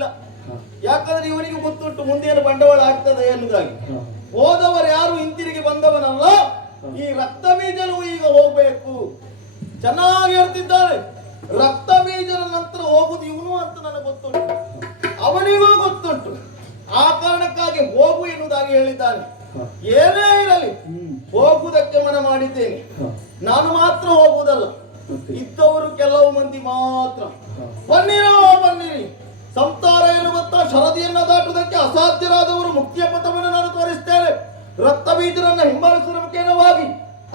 ಇಲ್ಲ. ಯಾಕಂದ್ರೆ ಇವನಿಗೆ ಗೊತ್ತುಂಟು ಮುಂದೇನು ಬಂಡವಾಳ ಆಗ್ತದೆ ಎನ್ನುವುದಾಗಿ. ಹೋದವರು ಯಾರು ಹಿಂತಿರುಗಿ ಬಂದವನಲ್ಲ. ಈ ರಕ್ತ ಬೀಜನು ಈಗ ಹೋಗ್ಬೇಕು. ಚೆನ್ನಾಗಿ ಹೇಳ್ತಿದ್ದಾರೆ. ರಕ್ತ ಬೀಜದ ನಂತರ ಹೋಗುದು ಇವನು ಅಂತ ನನಗೆ ಗೊತ್ತುಂಟು, ಅವನಿಗೂ ಗೊತ್ತುಂಟು. ಆ ಕಾರಣಕ್ಕಾಗಿ ಹೋಗು ಎನ್ನುವುದಾಗಿ ಹೇಳಿದ್ದಾನೆ. ಏನೇ ಇರಲಿ ಹೋಗುವುದಕ್ಕೆ ಮನ ಮಾಡಿದ್ದೇನೆ. ನಾನು ಮಾತ್ರ ಹೋಗುವುದಲ್ಲ, ಇದ್ದವರು ಕೆಲವು ಮಂದಿ ಮಾತ್ರ. ಬನ್ನಿರಿ. ಸಂಸಾರ ಎನ್ನುವಂತ ಶರದಿಯನ್ನ ದಾಟುವುದಕ್ಕೆ ಅಸಾಧ್ಯರಾದವರು ಮುಕ್ತಿಯ ಪಥವನ್ನು ನಾನು ತೋರಿಸ್ತೇನೆ. ರಕ್ತ ಬೀಜರನ್ನ ಹಿಂಬಾಲಿಸುವ ಮುಖೇನವಾಗಿ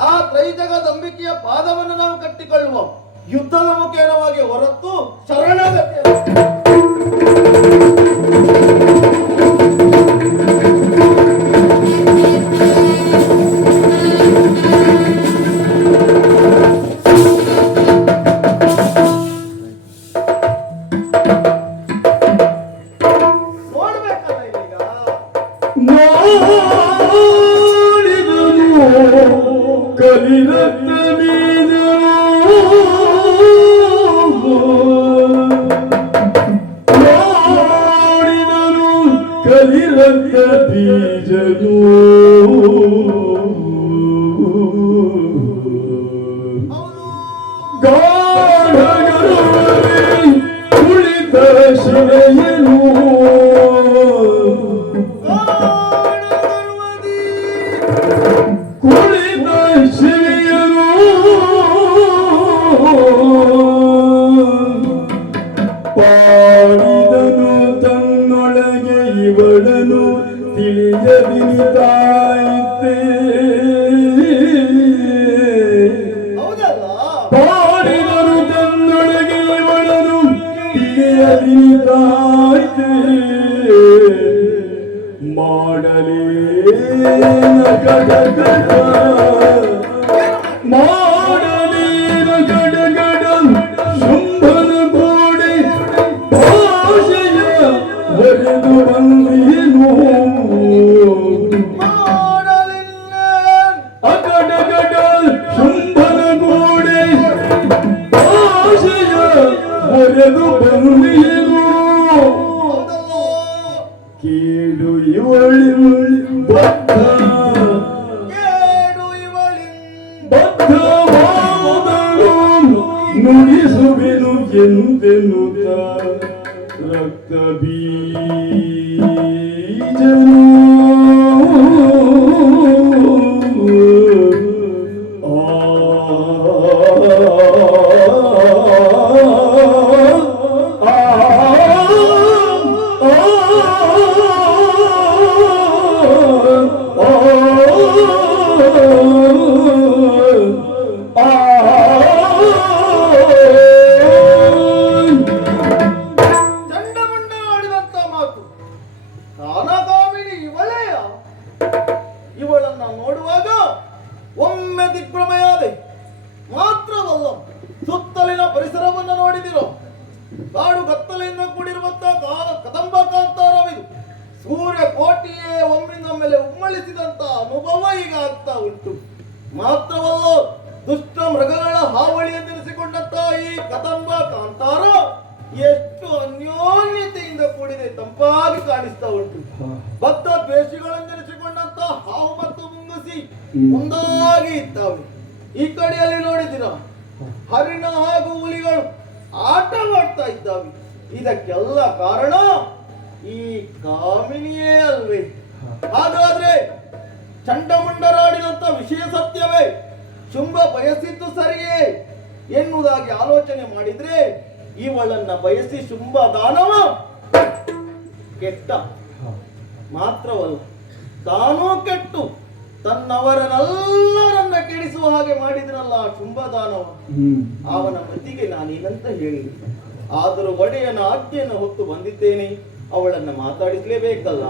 ಆ ತ್ರೈಜಗದಂಬಿಕೆಯ ಪಾದವನ್ನು ನಾವು ಕಟ್ಟಿಕೊಳ್ಳುವ. ಯುದ್ಧದ ಮುಖೇನವಾಗಿ ಹೊರತು ಶರಣಾಗತಿ ಕಲಿರಂತ ಬೀಜನು ಗಾಢಗಳಲ್ಲಿ ಕುಳಿತ ಶಿಲೆಯನು ಕುಳಿತ ಶಿಲೆಯನು ಪಾಡಿದನು ತನ್ನೊಳಗೆ ಇವಳನು ತಿಳಿಯದಿನಿತಾಯಿತೆ. ಪಾಡಿದನು ತನ್ನೊಳಗೆ ಇವಳನು ತಿಳಿಯದಿನಿತಾಯಿತೆ. ಮಾಡಲೇನ ಗಡಗಡ ಮಾಡಲೇನ ಗಡಗಡ ಶುಂಭನ ಗೋಡೆ ಭಾಷೆಯ ಒರೆದು ಬಂದೇನು ಅಗಡಗಡ ಶುಂಭನ ಗೋಡೆ ಭಾಷೆಯ ಒರೆದು ಬಂದೇನು. ಕೇಡು ಇವಳಿ ಬದ್ಧವಾದಳು ನುಡಿಸುವೆನು ಎಂದೆನ್ನುತ್ತ ರಕ್ತ ಬೀಜನು ಇವಳನ್ನ ನೋಡುವಾಗ ಒಮ್ಮೆ ದಿಗ್ಭ್ರಮೆಯಾದೆ. ಮಾತ್ರವಲ್ಲ, ಸುತ್ತಲಿನ ಪರಿಸರವನ್ನು ನೋಡಿದಿರೋ. ಕಾಡು ಕತ್ತಲೆಯಿಂದ ಕೂಡಿರುವಂತಹ ಕದಂಬ ಕಾಂತಾರವಿದು. ಸೂರ್ಯ ಕೋಟಿಯೇ ಒಮ್ಮಿಂದೊಮ್ಮೆಲೆ ಉಮ್ಮಳಿಸಿದಂತ ಅನುಭವ ಈಗ ಆಗ್ತಾ ಉಂಟು. ಮಾತ್ರವಲ್ಲ, ದುಷ್ಟ ಮೃಗಗಳ ಹಾವಳಿಯನ್ನೆನಿಸಿಕೊಂಡಂತ ಈ ಕದಂಬ ಕಾಂತಾರ ಎಷ್ಟು ಅನ್ಯೋನ್ಯತೆಯಿಂದ ಕೂಡಿದೆ, ತಂಪಾಗಿ ಕಾಣಿಸ್ತಾ ಉಂಟು. ಬದ್ಧ ದ್ವೇಷಗಳನ್ನೆನಿಸಿಕೊಂಡಂತ ಹಾವು ಮತ್ತು ಮುಂಗುಸಿ ಒಂದಾಗಿ ಇದ್ದಾವೆ. ಈ ಕಡೆಯಲ್ಲಿ ನೋಡಿದಿರ ಹರಿಣ ಹಾಗೂ ಹುಲಿಗಳು ಆಟವಾಡ್ತಾ ಇದ್ದಾವೆ. ಇದಕ್ಕೆಲ್ಲ ಕಾರಣ ಈ ಕಾಮಿನಿಯೇ ಅಲ್ವೇ? ಹಾಗಾದ್ರೆ ಚಂಡಮುಂಡರಾಡಿದಂತ ವಿಷಯ ಸತ್ಯವೇ? ಶುಂಭ ಬಯಸಿದ್ದು ಸರಿಯೇ ಎನ್ನುವುದಾಗಿ ಆಲೋಚನೆ ಮಾಡಿದ್ರೆ ಇವಳನ್ನ ಬಯಸಿ ಶುಂಭ ದಾನವ ಕೆಟ್ಟ. ಮಾತ್ರವಲ್ಲ, ತಾನೂ ಕೆಟ್ಟು ತನ್ನವರನ್ನೆಲ್ಲರನ್ನ ಕೆಡಿಸುವ ಹಾಗೆ ಮಾಡಿದ್ರಲ್ಲ ಶುಂಭ ದಾನವ. ಅವನ ಮತಿಗೆ ನಾನೇನಂತ ಹೇಳಿದೆ. ಆದರೂ ಒಡೆಯನ ಆಜ್ಞೆಯನ್ನು ಹೊತ್ತು ಬಂದಿದ್ದೇನೆ. ಅವಳನ್ನ ಮಾತಾಡಿಸಲೇಬೇಕಲ್ಲ.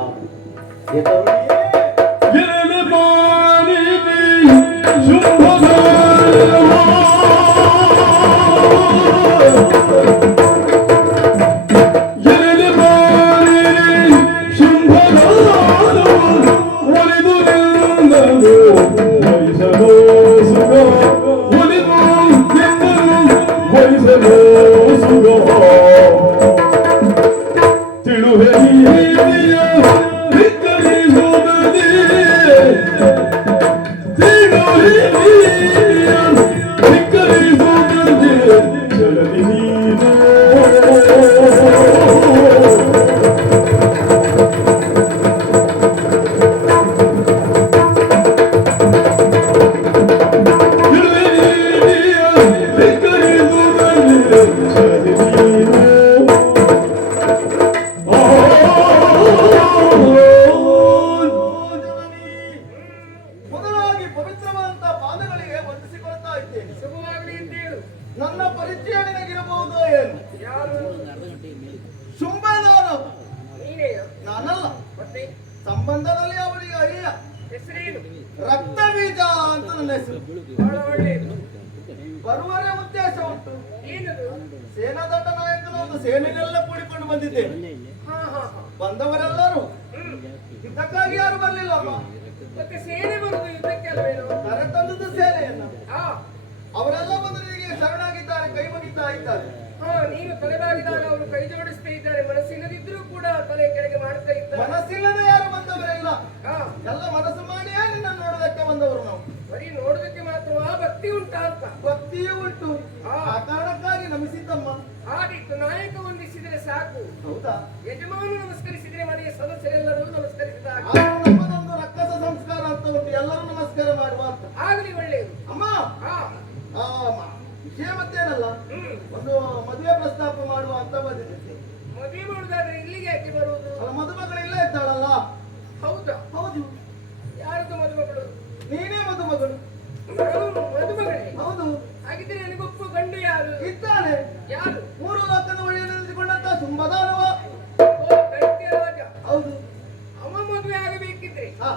ಏನು? ಯಾರು? ಶುಂಭದವನು ನೀನೇ? ನಾನಲ್ಲ. ಮತ್ತೆ ಸಂಬಂಧದಲ್ಲಿ ಅವರಿಗೆ ಅಳಿಯ. ಹೆಸರೇನು? ರಕ್ತ ಬೀಜ ಅಂತ ನನ್ನ ಹೆಸರು. ಬಹಳ ಒಳ್ಳೆಯದು. ಬರುವರೆ ಉದ್ದೇಶ ಉಂಟು. ಏನದು? ಸೇನಾ ದಂಡ ನಾಯಕನು ಒಂದು ಸೇನೆಯನ್ನೆಲ್ಲ ಕೂಡಿಕೊಂಡು ಬಂದಿದ್ದೇನೆ. ಹಾ ಹಾ ಹಾ. ಬಂದವರೆಲ್ಲರೂ ಹ್ಮ್. ಯುದ್ಧಕ್ಕಾಗಿ ಯಾರು ಬರ್ಲಿಲ್ಲಮ್ಮ. ಮತ್ತೆ ಸೇನೆ ಬರುದು ಯುದ್ಧಕ್ಕೆ ಅಲ್ವೇನು? ಕರೆ ತಂದದ್ದು ಸೇನೆಯನ್ನ. ಹಾ ಅವರೆಲ್ಲ ಬಂದು ನಿನಗೆ ಶರಣಾಗಿದ್ದಾರೆ, ಕೈ ಮುಗಿತಾ ಇದ್ದಾರೆ. ಹಾ. ನೀನು ತಲೆಬಾಗಿದಾಗ ಅವರು ಕೈ ಜೋಡಿಸ್ತಾ ಇದ್ದಾರೆ. ಮನಸ್ಸಿಲ್ಲದಿದ್ರೂ ಕೂಡ ತಲೆ ಕೆಳಗೆ ಮಾಡ್ತಾ ಇದ್ದಾರೆ. ಮನಸ್ಸಿಲ್ಲದೆ ಯಾರು ಬಂದವರೆಲ್ಲ, ಹಾ. ಎಲ್ಲ ಮನಸ್ಸು ಮಾಡಿಯೇ ನಿನ್ನ ನೋಡೋದಕ್ಕೆ ಬಂದವರು ನಾವು. ಬರೀ ನೋಡುದಕ್ಕೆ ಮಾತ್ರವಾ? ಭಕ್ತಿ ಉಂಟಾ ಅಂತ? ಭಕ್ತಿಯೂ ಉಂಟು. ಆ ಕಾರಣಕ್ಕಾಗಿ ನಮಿಸಿದ್ದಮ್ಮ. ಹಾಗಿತ್ತು. ನಾಯಕ ವಂದಿಸಿದರೆ ಸಾಕು. ಹೌದಾ? ಯಜಮಾನ ನಮಸ್ಕರಿಸಿದರೆ ಮನೆಯ ಸದಸ್ಯರೆಲ್ಲರೂ ನಮಸ್ಕರಿಸಿದ ಹಾಗೆ. ಆದ್ರೂ ನಮ್ಮದೊಂದು ರಕ್ಕಸ ಸಂಸ್ಕಾರ ಅಂತ ಉಂಟು, ಎಲ್ಲರೂ ನಮಸ್ಕಾರ ಮಾಡುವ ಅಂತ. ಆಗಲಿ, ಒಳ್ಳೆಯದು. ಅಮ್ಮ, ಹಾ. ಆ, ವಿಷಯ ಮತ್ತೇನಲ್ಲ, ಹ್ಮ್. ಒಂದು ಮದುವೆ ಪ್ರಸ್ತಾಪ ಮಾಡುವ ಅಂತ ಬಂದಿದ್ದೆ. ಮದುವೆ ಮಾಡುದಾದ್ರೆ ಇಲ್ಲಿಗೆ ಯಾಕೆ ಬರುವುದು? ಅಲ್ಲ, ಮದುಮಗಳು ಇಲ್ಲೇ ಇದ್ದಾಳಲ್ಲ. ಹೌದಾ? ಹೌದು, ಯಾರದು ಮದುಮಗಳು? ನೀನೇ ಮದುಮಗಳು. ನಾನು ಮದುಮಗಳೇ? ಹೌದು. ಹಾಗಿದ್ರೆ ನನಗೊಬ್ಬ ಗಂಡು ಯಾರು? ಇದ್ದಾನೆ. ಯಾರು? ಮೂರು ಲೋಕದ ಒಳ್ಳೆಯ ನಿಂತುಕೊಂಡಂತ ಶುಂಭದಾನವ. ಓ, ದೈತ್ಯರಾಜ. ಹೌದು. ಅವ ಮದುವೆ ಆಗಬೇಕಿದ್ರೆ ಹಾ,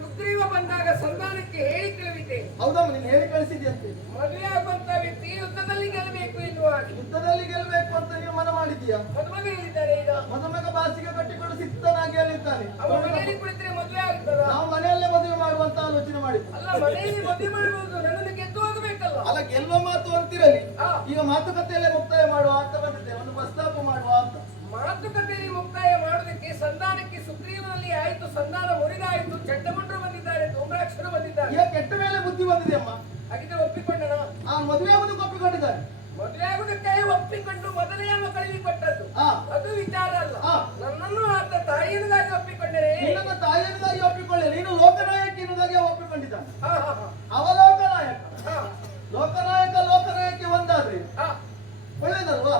ಸುಗ್ರೀವ ಬಂದಾಗ ಸಂಧಾನಕ್ಕೆ ಹೇಳಿ ಕೇಳಿದ್ದೇನೆ. ಹೌದಮ್ಮ, ನೀನು ಹೇಳಿ ಕಳಿಸಿದ್ಯಂತೆ. ಮದುವೆ ಆಗುವಂತ ವ್ಯಕ್ತಿ ಯುದ್ಧದಲ್ಲಿ ಗೆಲ್ಲಬೇಕು ಎನ್ನುವ ಹಾಗೆ. ಯುದ್ಧದಲ್ಲಿ ಗೆಲ್ಲಬೇಕು ಅಂತ ನೀವು ಮನ ಮಾಡಿದ್ದೀಯಾ? ಮದುಮಗಳಿದ್ದಾರೆ ಈಗ. ಮದುಮಗ ಬಾಸಿಗೆ ಕಟ್ಟಿಕೊಂಡು ಸಿದ್ಧನಾಗಿ ಅಲ್ಲಿದ್ದಾನೆ. ಅವ ಮನೆಯಲ್ಲಿ ಕುಳಿತರೆ ಮದುವೆ ಆಗ್ತದ? ನಾವು ಮನೆಯಲ್ಲೇ ಮದುವೆ ಮಾಡುವಂತ ಆಲೋಚನೆ ಮಾಡಿದ್ವಿ. ಅಲ್ಲ, ಮನೆಯಲ್ಲಿ ಮದುವೆ ಮಾಡುವುದು ನನ್ನನ್ನು ಗೆದ್ದು ಹೋಗಬೇಕಲ್ಲ. ಅಲ್ಲ, ಗೆಲ್ಲುವ ಮಾತು ಅಂತಿರಲಿ. ಹಾ. ಈಗ ಮಾತುಕತೆಯಲ್ಲೇ ಮುಕ್ತಾಯ ಮಾಡುವ ಅಂತ ಬಂದಿದ್ದೆ, ಒಂದು ಪ್ರಸ್ತಾಪ ಮಾಡುವ ಅಂತ. ಮಾತುಕತೆಯಲ್ಲಿ ಮುಕ್ತಾಯ ಮಾಡುವುದಕ್ಕೆ ಸಂಧಾನಕ್ಕೆ ಸುಗ್ರೀವನಲ್ಲಿ ಆಯಿತು, ಸಂಧಾನ ಮುರಿದಾಯಿತು, ಚಂಡಮುಂಡರು ಬಂದಿದ್ದಾರೆ, ಧೂಮ್ರಾಕ್ಷರು ಬಂದಿದ್ದಾರೆ. ಈಗ ಕೆಟ್ಟ ಮೇಲೆ ಬುದ್ಧಿ ಬಂದಿದೆ ಅಮ್ಮ. ಹಾಗಿದ್ರೆ ಒಪ್ಪಿಕೊಂಡನ? ಆ ಮದುವೆ ಆಗುದು ಒಪ್ಪಿಕೊಂಡಿದ್ದಾರೆ. ಮದುವೆ ಆಗುವುದಕ್ಕೆ ಒಪ್ಪಿಕೊಂಡು ಮೊದಲೇ ಮಕ್ಕಳಿಗೆ ಕೊಟ್ಟದ್ದು. ಹಾ. ಅದು ವಿಚಾರ ಅಲ್ಲ. ಹಾ. ನನ್ನನ್ನು ಆತ ತಾಯಿಯನ್ನಾಗಿ ಒಪ್ಪಿಕೊಂಡರೆ ನಿನ್ನ ತಾಯಿಯನ್ನಾಗಿ ಒಪ್ಪಿಕೊಳ್ಳಿ, ನೀನು ಲೋಕನಾಯಕಿಯನ್ನಾಗಿ ಒಪ್ಪಿಕೊಂಡಿದ್ದ. ಹಾ ಹಾ ಹಾ. ಅವ ಲೋಕನಾಯಕ. ಹಾ. ಲೋಕನಾಯಕಿ ಒಂದಾದ್ರೆ ಹಾ. ಒಳ್ಳೇದಲ್ವಾ?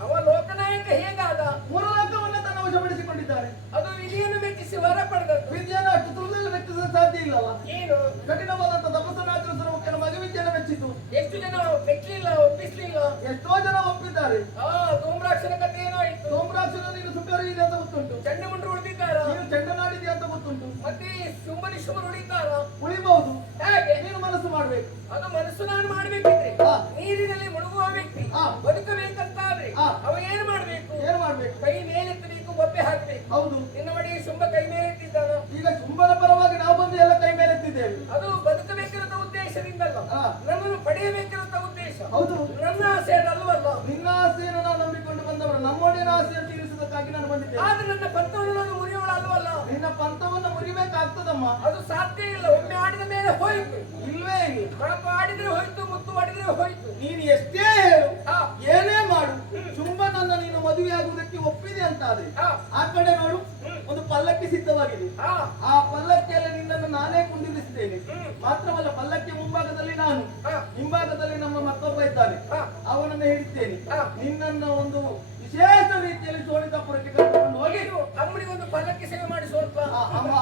ಅವ ಲೋಕನಾಯಕ ಹೇಗಾದ? ಮೂರು ಲೋಕವನ್ನ ತನ್ನ ವಶಪಡಿಸಿಕೊಂಡಿದ್ದಾರೆ. ಅದು ವಿಧಿಯನ್ನು ಮೆಚ್ಚಿಸಿ ವರ ಪಡೆದದ್ದು. ವಿದ್ಯೆಯನ್ನು ಅಷ್ಟು ಸುಲಭದಲ್ಲಿ ಮೆಚ್ಚಿಸಲು ಸಾಧ್ಯ ಇಲ್ಲಲ್ಲ. ಏನು? ಕಠಿಣವಾದಂತ ತಪಸ್ಸನ್ನು ಆಚರಿಸುವ ಮುಖ್ಯನ ಮಗ ವಿದ್ಯೆಯನ್ನು ಮೆಚ್ಚಿತು. ಎಷ್ಟು ಜನ ಮೆಚ್ಚಲಿಲ್ಲ, ಒಪ್ಪಿಸ್ಲಿಲ್ಲ? ಎಷ್ಟೋ ಜನ ಒಪ್ಪಿದ್ದಾರೆ. ಹಾ. ಧೂಮ್ರಾಕ್ಷನ ಕಥೆ ಏನೋ ಆಯ್ತು. ಸೋಮರಾಕ್ಷನ ನೀನು ಸುಟ್ಟರು ಇದೆ ಅಂತ ಗೊತ್ತುಂಟು. ಚಂಡಮುಂಡರು ಉಳಿದಿದ್ದಾರ? ನೀನು ಚಂಡನಾಡಿದೆ ಅಂತ ಗೊತ್ತುಂಟು. ಮತ್ತೆ ಶುಂಭನಿಶುಂಭರು ಉಳಿತಾರ? ಉಳಿಬಹುದು. ಹೇಗೆ? ನೀನು ಮನಸ್ಸು ಮಾಡ್ಬೇಕು. ಅದು ಮನಸ್ಸು ನಾನು ಮಾಡ್ಬೇಕಿದ್ರೆ ಹಾ. ನೀರಿನಲ್ಲಿ ಮುಳುಗುವ ವ್ಯಕ್ತಿ ಹಾ. ಬದುಕಬೇಕಂತಾದ್ರೆ ಹಾ. ಅವ ಏನು ಮಾಡ್ಬೇಕು? ಏನ್ ಮಾಡ್ಬೇಕು? ಕೈ ಮೇಲೆತ್ತಬೇಕು, ಒಬ್ಬೆ ಹಾಕ್ಬೇಕು. ಹೌದು. ನಿನ್ನ ಒಡೆಯ ಶುಂಭ ಕೈ ಮೇಲೆತ್ತಿದ್ದಾನ. ಈಗ ಶುಂಭನ ಪರವಾಗಿ ನಾವು ಬಂದು ಎಲ್ಲ ಕೈ ಮೇಲೆತ್ತಿದ್ದೇವೆ. ಅದು ಬದುಕಬೇಕಿರೋ ಉದ್ದೇಶದಿಂದಲ್ಲ, ಹಾ. ನನ್ನನ್ನು ಪಡೆಯಬೇಕಿರೋ ಉದ್ದೇಶ. ಹೌದು. ನನ್ನ ಆಸೆ ಅದಲ್ವಲ್ಲ. ನಿನ್ನ ಆಸೆಯನ್ನು ನಾವು ನಂಬಿಕೊಂಡು ಬಂದವರು, ನಮ್ಮೊಡೆಯನ ಆಸೆಯನ್ನು ತೀರಿಸುವುದಕ್ಕಾಗಿ ನಾನು ಬಂದಿದ್ದೇನೆ. ಆದ್ರೆ ನನ್ನ ಪಂಥವನ್ನು ನಾನು ಮುರಿಯೋಳು ಅಲ್ವಲ್ಲ. ನಿನ್ನ ಪಂಥವನ್ನು ಮುರಿಬೇಕಾಗ್ತದಮ್ಮ. ಅದು ಸಾಧ್ಯ ಇಲ್ಲ. ಒಮ್ಮೆ ಆಡಿದ ಮೇಲೆ ಹೋಯ್ತು. ಇಲ್ವೇ ಇಲ್ಲ. ಮಾತು ಆಡಿದ್ರೆ ಹೋಯ್ತು, ಮುತ್ತು ಆಡಿದ್ರೆ ಹೋಯ್ತು. ನೀನು ಎಷ್ಟೇ ಹೇಳು, ಹಾ. ಏನೇ ಮಾಡು, ಶುಂಭನನ್ನ ನೀನು ಮದುವೆ ಆಗುವುದಕ್ಕೆ ಒಪ್ಪಿದೆ ಅಂತ ಆದ್ರೆ ಹಾ. ಆ ಕಡೆ ನೋಡು, ಒಂದು ಪಲ್ಲಕ್ಕಿ ಸಿದ್ಧವಾಗಿದೆ. ಹಾ. ಆ ಪಲ್ಲಕ್ಕಿಯಲ್ಲಿ ನಿನ್ನನ್ನು ನಾನೇ ಕುಂದಿರಿಸಿದ್ದೇನೆ. ಹ್ಮ್. ಮಾತ್ರವಲ್ಲ, ಪಲ್ಲಕ್ಕಿ ಮುಂಭಾಗದಲ್ಲಿ ನಾನು, ಹಾ. ಹಿಂಭಾಗದಲ್ಲಿ ನಮ್ಮ ಮತ್ತೊಬ್ಬ ಇದ್ದಾನೆ, ಹಾ. ಅವನನ್ನು ಹೇಳಿದ್ದೇನೆ. ಹಾ. ನಿನ್ನನ್ನ ಒಂದು ವಿಶೇಷ ರೀತಿಯಲ್ಲಿ ಶೋಣಿತಾಪುರಕ್ಕೆ ಕರ್ಕೊಂಡು ಹೋಗಿ ಏನು ಅಮ್ಮನಿಗೆ ಒಂದು ಪಲ್ಲಕ್ಕಿ ಸೇವೆ ಮಾಡಿ ಸ್ವಲ್ಪ.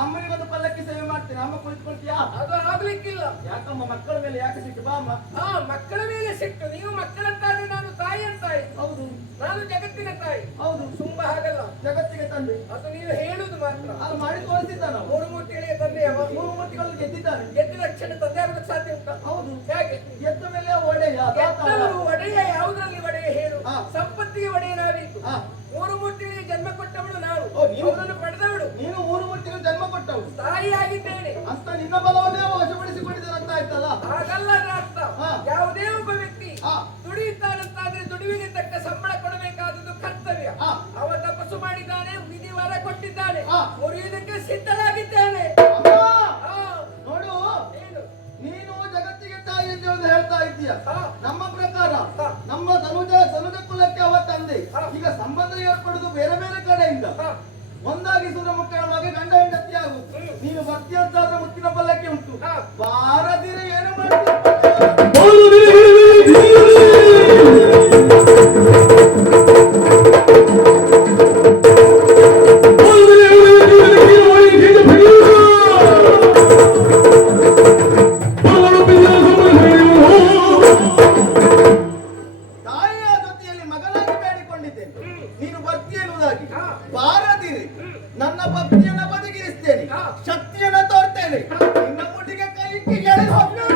ಅಮ್ಮನಿಗೊಂದು ಪಲ್ಲಕ್ಕಿ ಸೇವೆ ಮಾಡ್ತೇನೆ. ಅಮ್ಮ ಕುಳಿತುಕೊಳ್ತೀಯಾ? ಅದು ಆಗ್ಲಿಕ್ಕಿಲ್ಲ. ಯಾಕಮ್ಮ, ಮಕ್ಕಳ ಮೇಲೆ ಯಾಕೆ ಸಿಟ್ಟು? ಬಾ ಅಮ್ಮ. ಹಾ. ಮಕ್ಕಳ ಮೇಲೆ ಸಿಟ್ಟು. ನೀವು ಮಕ್ಕಳಂತಾದ್ರೆ ನಾನು ತಾಯಿ ಅಂತಾಯಿ. ಹೌದು. ನಾನು ಜಗತ್ತಿನ ತಾಯಿ. ಹೌದು. ತುಂಬ ಹಾಗಲ್ಲ. ಜಗತ್ತಿಗೆ ತಂದೆ ಅದು ನೀವು ಹೇಳುದು ಮಾತ್ರ. ಅದು ಮಾಡಿ ತೋರಿಸಿದ್ದಾನ. ಮೂರು ಮೂರ್ತಿಗಳಿಗೆ ತಂದೆ ಅವ. ಮೂರು ಮೂರ್ತಿಗಳನ್ನು ಗೆದ್ದಿದ್ದಾನೆ. ಗೆದ್ದ ತಕ್ಷಣ ತಂದೆ ಆಗೋದಕ್ಕೆ ಸಾಧ್ಯ ಉಂಟಾ? ಹೌದು. ಹೇಗೆ? ಗೆದ್ದ ಮೇಲೆ ಒಡೆಯ ಗೆದ್ದವರು ಒಡೆಯ. ಯಾವುದರಲ್ಲಿ ಒಡೆಯ ಹೇಳು? ಹಾ. ಸಂಪತ್ತಿಗೆ ಒಡೆಯನಾದೀತು. ಹಾ. ಮೂರು ಮೂರ್ತಿಗಳಿಗೆ ಜನ್ಮ ಕೊಟ್ಟವಳು ನಾನು. ಓ, ನೀನು? ಅವನನ್ನು ಪಡೆದವಳು. ನೀನು ಮೂರು ಮೂರ್ತಿಗಳು ಜನ್ಮ ಕೊಟ್ಟವು ತಾಯಿ ಆಗಿದ್ದೇನೆ ಅಂತ ನಿನ್ನ ಬಲವನ್ನೇ ವಶಪಡಿಸಿಕೊಂಡಿದ್ದಾನೆ ಅಂತ ಆಯ್ತಲ್ಲ. ಹಾಗಲ್ಲ ಅದರ ಅರ್ಥ. ಹಾ. ಯಾವುದೇ ಒಬ್ಬ ವ್ಯಕ್ತಿ ಹಾ. ದುಡಿಯುತ್ತಾನಂತಾದ್ರೆ ದುಡಿವಿಗೆ ತಕ್ಕ ಸಂಬಳ ಕೊಡಬೇಕಾದದ್ದು ಕರ್ತವ್ಯ. ಹಾ. ಅವ ತಪಸ್ಸು ಮಾಡಿದ್ದಾನೆ, ವಿಧಿ ವರ ಕೊಟ್ಟಿದ್ದಾನೆ, ಹಾ. ಮುರಿಯುವುದಕ್ಕೆ ಸಿದ್ಧನಾಗಿದ್ದೇನೆ. ಅಮ್ಮ, ಹಾ. ನೋಡು, ಏನು? ನೀನು ಜಗತ್ತಿಗೆ ತಾಯಿ ಅಂತ ಹೇಳಿ ಹೇಳ್ತಾ ಇದ್ದೀಯ. ಹಾ. ನಮ್ಮ ಪ್ರಕಾರ ಹಾ. ನಮ್ಮ ಧನುಜ ಕುಲಕ್ಕೆ ಅವ ತಂದೆ. ಹಾ. ಈಗ ಸಂಬಂಧ ಏರ್ಪಡುದು ಬೇರೆ ಬೇರೆ ಕಡೆಯಿಂದ. ಹಾ. ಒಂದಾಗಿ ಸುರಮುಖವಾಗಿ ಗಂಡ ಹೆಂಡತಿ ಆಗುದು. ನೀನು ಭಕ್ತಿ ಅಂತಾದ್ರೆ ಮುತ್ತಿನ ಪಲ್ಲಕ್ಕಿ ಉಂಟು. ಹಾ. ಬಾರದಿರೆ ಏನು ಮಾಡ್ತೀಯ? ತಾಯಿಯ ಜೊತೆಯಲ್ಲಿ ಮಗನ ನನ್ನ ಭಕ್ತಿಯನ್ನ ಬದಿಗಿರಿಸ್ತೇನೆ, ಹಾ. ಶಕ್ತಿಯನ್ನ ತೋರ್ತೇನೆ, ನಿನ್ನ ಮುಟ್ಟಿಗೆ ಕೈ ಇಕ್ಕಿ ಎಳೆದು ಹೋಗ್ತೇನೆ.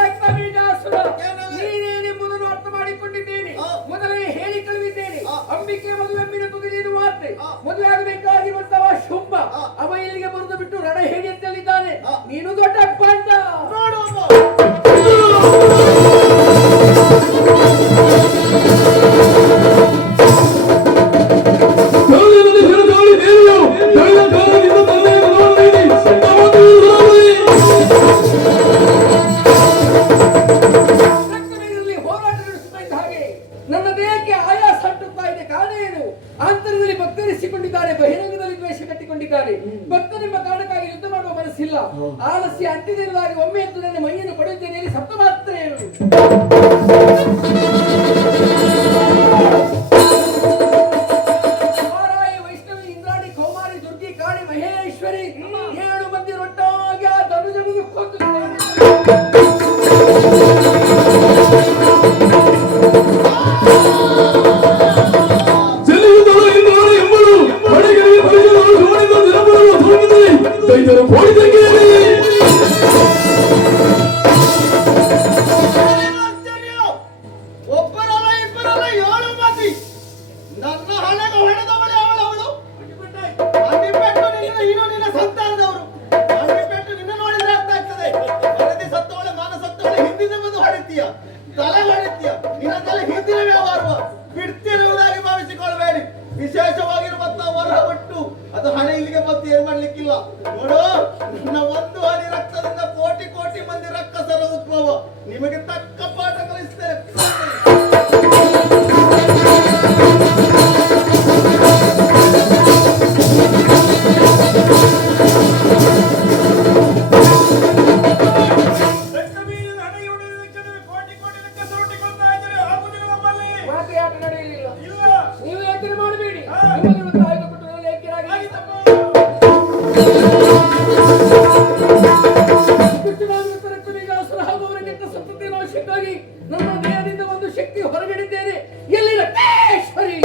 ರಕ್ತಬೀಜಾಸುರ, ನೀನೇನೆಂಬುದನ್ನು ಅರ್ಥ ಮಾಡಿಕೊಂಡಿದ್ದೇನೆ. ಆ. ಮೊದಲೇ ಹೇಳಿ ಕಳುಹಿದ್ದೇನೆ. ಆ. ಅಂಬಿಕೆ ಮದುವೆಂಬಿನ ತುದಿಲಿರುವ ಮಾತೆ, ಆ. ಮದುವೆ ಆಗಬೇಕಾಗಿರುವಂತಹ ಶುಂಭ ಆ. ಅವ ಇಲ್ಲಿಗೆ ಬರೆದು ಬಿಟ್ಟು ರಣ ಹೇಳಿ ಅಂತಲ್ಲಿದ್ದಾನೆ. ಆ. ನೀನು ದೊಡ್ಡ ಬಂಡ. ನೋಡುವ ರಕ್ತಬೀಜದಲ್ಲಿ ಹೋರಾಟ ನಡೆಸುತ್ತಾ ಇದ್ದ ಹಾಗೆ ನನ್ನ ದೇಹಕ್ಕೆ ಆಯಾಸ ಅಂಟುತ್ತಾ ಇದೆ. ಕಾರಣ ಏನು? ಅಂತರದಲ್ಲಿ ಭಕ್ತರಿಸಿಕೊಂಡಿದ್ದಾರೆ, ಬಹಿರಂಗದಲ್ಲಿ ದ್ವೇಷ ಕಟ್ಟಿಕೊಂಡಿದ್ದಾರೆ. ಭಕ್ತನೆಂಬ ಕಾರಣಕ್ಕಾಗಿ ಯುದ್ಧ ಮಾಡುವ ಮನಸ್ಸಿಲ್ಲ. ಆಲಸ್ಯ ಅಂಟಿದಿರುವಾಗ ಒಮ್ಮೆ ಎದ್ದು ನನ್ನ ಮೈಯನ್ನು ಪಡೆಯುತ್ತೇನೆ. ಇಲ್ಲಿ ಸಪ್ತ ಮಾತ್ರ ಏನು? ವಾರಾಯಿ, ವೈಷ್ಣವಿ, ಇಂದ್ರಾಣಿ, ಕೌಮಾರಿ, ದುರ್ಗಿ, ಕಾಳಿ, ಮಹೇಶ್ವರಿ 7 ಮಂದಿ ಒಟ್ಟಾಗಿ ಆ ಧನುಜನಿಗೆ ಕೊಂದು ಆಶ್ಚರ್ಯ! ಒಬ್ಬರಲ್ಲ ಇಬ್ಬರಲ್ಲ 7 ಮಂದಿ ನನ್ನ ಹಣೆಗೆ ಹೊಡೆದವಳೆ ಅವಳು. ಅಡ್ಡಿಪೆಟ್ಟು ನಿನ್ನ ಸಂತಾನದವರು. ಅಡ್ಡಿಪೆಟ್ಟು ನಿನ್ನ ನೋಡಿದ್ರೆ ಅರ್ಥ ಆಗ್ತದೆ. ಹಳದಿ ಸತ್ತವಳೆ, ಮಾನ ಸತ್ತವಳೆ, ಹಿಂದಿನ ಬಂದು ಹೊಡಿತೀಯ, ತಲೆ ಹೊಡಿತೀಯ. ನಿನ್ನ ತಲೆ ಹಿಂದಿನ ವ್ಯವಹಾರವ ಬಿಡ್ತಿರುವುದಾಗಿ ಭಾವಿಸಿಕೊಳ್ಳಬೇಡಿ. ವಿಶೇಷವಾಗಿರುವಂತಹ ವರ ಒಟ್ಟು ಅದು ಹಣೆ ಇಲ್ಲಿಗೆ ಬಂದು ಏನ್ ಮಾಡ್ಲಿಕ್ಕಿಲ್ಲ. ನೋಡು, ನನ್ನ ಒಂದು ಹನಿ ರಕ್ತದಿಂದ ಕೋಟಿ ಕೋಟಿ ಮಂದಿ ರಕ್ಕಸರ ಉದ್ಭವ. ನಿಮಗೆ ತಕ್ಕ ಪಾಠ ಕಲಿಸ್ತೇನೆ. ಮಾತು ಯಾಕೆ ನಡೆಯಲಿಲ್ಲ? ನೀವು ಯೋಚನೆ ಮಾಡಬೇಡಿ. ನಿಮ್ಮಲ್ಲಿರುವ ಆಯುಧ ಕೊಟ್ಟು ನಾನು ಏಕೆಯಾಗಿ ಕೃಷ್ಣನಾಮೃತ ರಕ್ತಬೀಜಾಸುರ ಹಾಗೂ ಅವರ ಕೆಟ್ಟ ಸಂತತಿಯ ನಾಶಕ್ಕಾಗಿ ನನ್ನ ದೇಹದಿಂದ ಒಂದು ಶಕ್ತಿ ಹೊರಗಿಡಿದ್ದೇನೆ. ಎಲ್ಲಿ ರಕ್ತೇಶ್ವರಿ?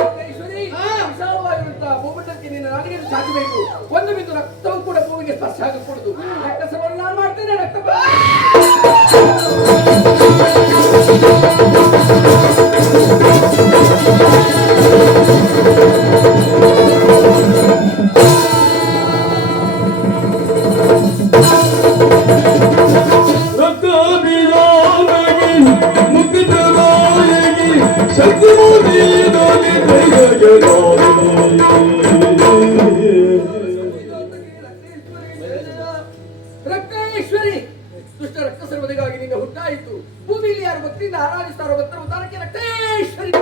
ರಕ್ತೇಶ್ವರಿ, ವಿಶಾಲವಾಗಿರುವಂತಹ ಭೂಮಂಡಲಕ್ಕೆ ನಿನ್ನ ನಾಡಿಗೆಯನ್ನು ಚಾಚಬೇಕು. ಒಂದು ಬಿಂದು ರಕ್ತವೂ ಕೂಡ ಭೂಮಿಗೆ ಸ್ಪರ್ಶ ಆಗಕೂಡದು. ರಕ್ತಸವನ್ನು ನಾನು ಮಾಡ್ತೇನೆ. ರಕ್ತ ರಕ್ತೇಶ್ವರಿ, ದುಷ್ಟ ರಕ್ತ ಸರ್ವದಿಗಾಗಿ ನಿನ್ನ ಹುಟ್ಟಾಯಿತು. ಭೂಮಿಯಲ್ಲಿ ಯಾರು ಭಕ್ತಿಯಿಂದ ಆರಾಧಿಸ್ತಾರೋ ಭಕ್ತರ ಉದ್ಧಾರಕ್ಕೆ ರಕ್ತೇಶ್ವರಿ.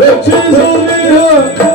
Let's